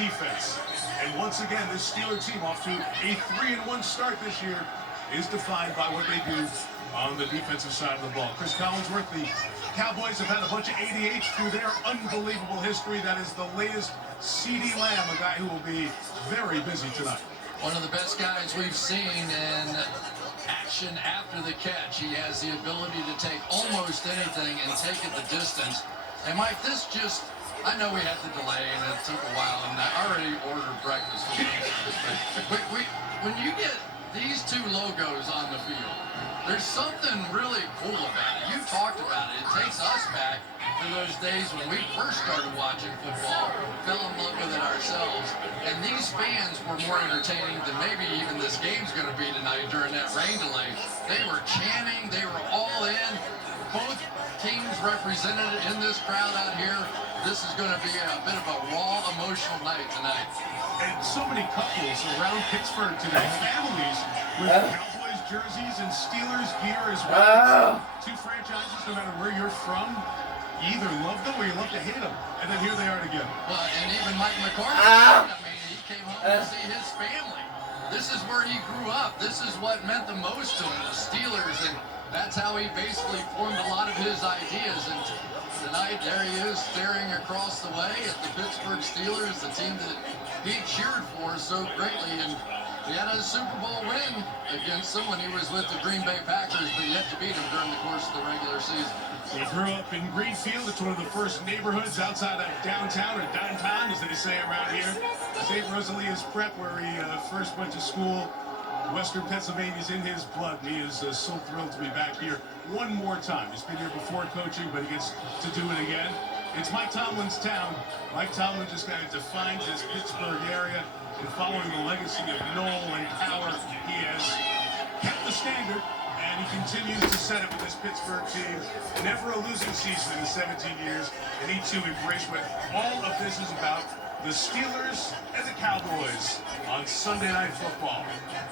defense. And once again, this Steeler team off to a 3-1 start this year is defined by what they do on the defensive side of the ball. Chris Collinsworth, the Cowboys have had a bunch of 88s through their unbelievable history. That is the latest. CeeDee Lamb, a guy who will be very busy tonight. One of the best guys we've seen in action after the catch. He has the ability to take almost anything and take it the distance. And Mike, this just, I know we had the delay and it took a while, and I already ordered breakfast for me. But when you get these two logos on the field, there's something really cool about it. You talked about it. It takes us back to those days when we first started watching football, fell in love with it ourselves. And these fans were more entertaining than maybe even this game's going to be tonight during that rain delay. They were chanting. They were all in. Both teams represented in this crowd out here. This is going to be a bit of a raw, emotional night tonight. And so many couples around Pittsburgh today, families with Cowboys jerseys and Steelers gear as well. Two franchises, no matter where you're from, you either love them or you love to hate them. And then here they are together. Well, and even Mike McCarthy, I mean, he came home to see his family. This is where he grew up. This is what meant the most to him, the Steelers, and that's how he basically formed a lot of his ideas. And tonight, there he is, staring across the way at the Pittsburgh Steelers, the team that he cheered for so greatly. And he had a Super Bowl win against them when he was with the Green Bay Packers, but yet to beat them during the course of the regular season. He grew up in Greenfield. It's one of the first neighborhoods outside of downtown, or downtown, as they say around here. St. Rosalia's Prep, where he first went to school. Western Pennsylvania's in his blood. He is so thrilled to be back here one more time. He's been here before coaching, but he gets to do it again. It's Mike Tomlin's town. Mike Tomlin just kind of defines his Pittsburgh area, and following the legacy of Noel and Power, he has kept the standard, and he continues to set it with this Pittsburgh team. Never a losing season in the 17 years, and he too embraced what all of this is about. The Steelers and the Cowboys on Sunday Night Football.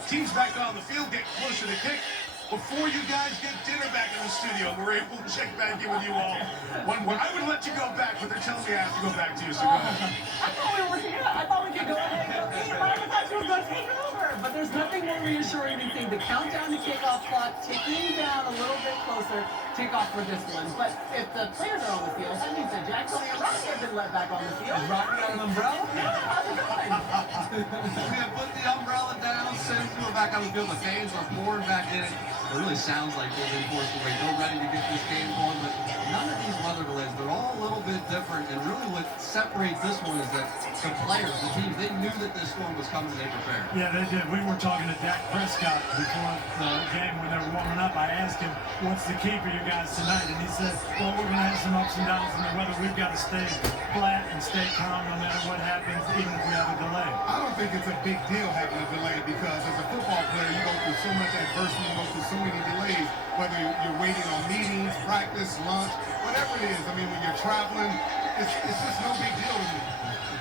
Teams back on the field, get closer to kick. Before you guys get dinner back in the studio, we're able to check back in with you all. I would let you go back, but they're telling me I have to go back to you, so go ahead. I thought we were here. I thought we could go ahead and go eat. I thought you were going to take it over. But there's nothing more reassuring than seeing the countdown to kickoff clock ticking down a little bit closer. Kickoff for this one. But if the players are on the field, that means that Jackson and Rocky have been let back on the field. Is Rocky got an umbrella? Yeah, how's it going? We have put the umbrella down, sent people back on the field. The fans are pouring back in. It really sounds like they've been forced away. They're ready to get this game going, but none of these weather delays, they're all a little bit different. And really what separates this one is that the players, the teams, they knew that this storm was coming and they prepared. Yeah, they did. We were talking to Dak Prescott before the game when they were warming up. I asked him, what's the key for you guys tonight? And he said, well, we're going to have some ups and downs in the weather. We've got to stay flat and stay calm no matter what happens, even if we have a delay. I don't think it's a big deal having a delay because as a football player, you go through so much adversity, you go through so many delays, whether you're waiting on meetings, practice, lunch, whatever it is. I mean, when you're traveling, it's just no big deal to me.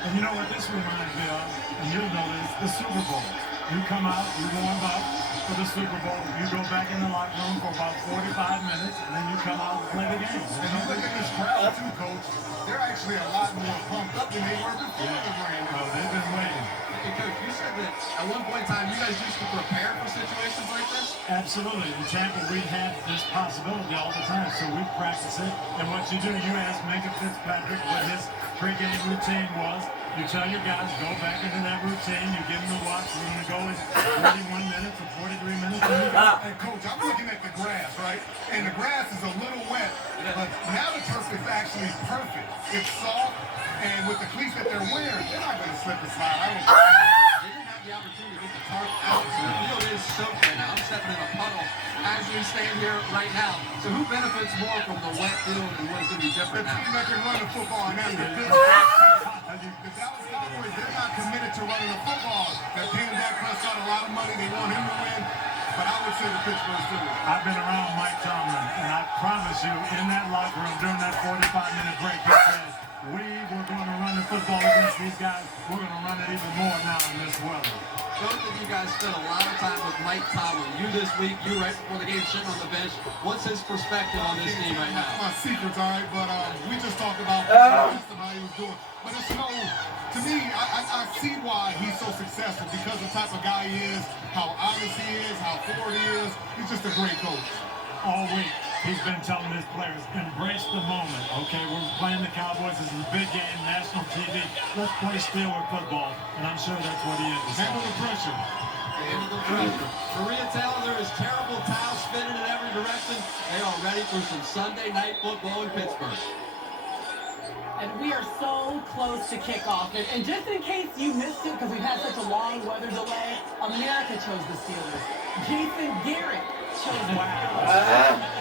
And you know what this reminds me of, and you'll know this, the Super Bowl. You come out, you warm up for the Super Bowl, you go back in the locker room for about 45 minutes, and then you come out and play the game. And you look at this crowd too, Coach, they're actually a lot more pumped up than they were before the rain. Oh, they've been waiting. Hey, Coach, you said that at one point in time you guys used to prepare for situations like this? Absolutely. In Tampa, we've had this possibility all the time, so we practice it. And what you do, you ask Minka Fitzpatrick what his pregame routine was. You tell your guys, go back into that routine. You give them the watch. We're going to go in 41 minutes or 43 minutes. And Coach, I'm looking at the grass, right? And the grass is a little wet, but now the turf is actually perfect. It's soft, and with the cleats that they're wearing, they're not going to slip and slide. I don't think. They didn't have the opportunity to get the tarp out, so the field is soaked right now. I'm stepping in a puddle as we stand here right now. So who benefits more from the wet field and what is going to be The different team now? that can run the football, and that's the The Dallas Cowboys, they're not committed to running the football. They're paying Dak Prescott a lot of money. They want him to win. But I would say the Pittsburgh Steelers. I've been around Mike Tomlin, and I promise you, in that locker room during that 45-minute break, he said, we were going to run the football against these guys. We're going to run it even more now in this weather. Both of you guys spent a lot of time with Mike Tomlin. You this week, you right before the game sitting on the bench. What's his perspective on this team right That's now? my secrets, all right? But we just talked about how he was doing. But it's no to me, I see why he's so successful because of the type of guy he is, how honest he is, how forward he is. He's just a great coach. All week, he's been telling his players, embrace the moment, okay? We're playing the Cowboys. This is a big game, national TV. Let's play Steeler football, and I'm sure that's what he is. Handle the pressure. Handle the pressure. Maria Taylor, there is terrible towels spinning in every direction. They are ready for some Sunday night football in Pittsburgh. And we are so close to kickoff. And just in case you missed it, because we've had such a long weather delay, America chose the Steelers. Jason Garrett chose the Steelers.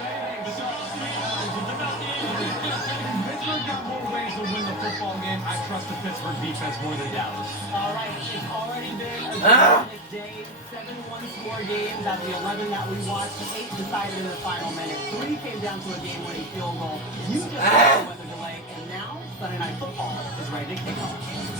Pittsburgh got more ways to win the football game. I trust the Pittsburgh defense more than Dallas. All right, it's already been a dramatic day. 7 one-score games out of the 11 that we watched. 8 decided in the final minute. 3 came down to a game-winning field goal. You just had the weather delay, and now Sunday Night Football is ready to kick off.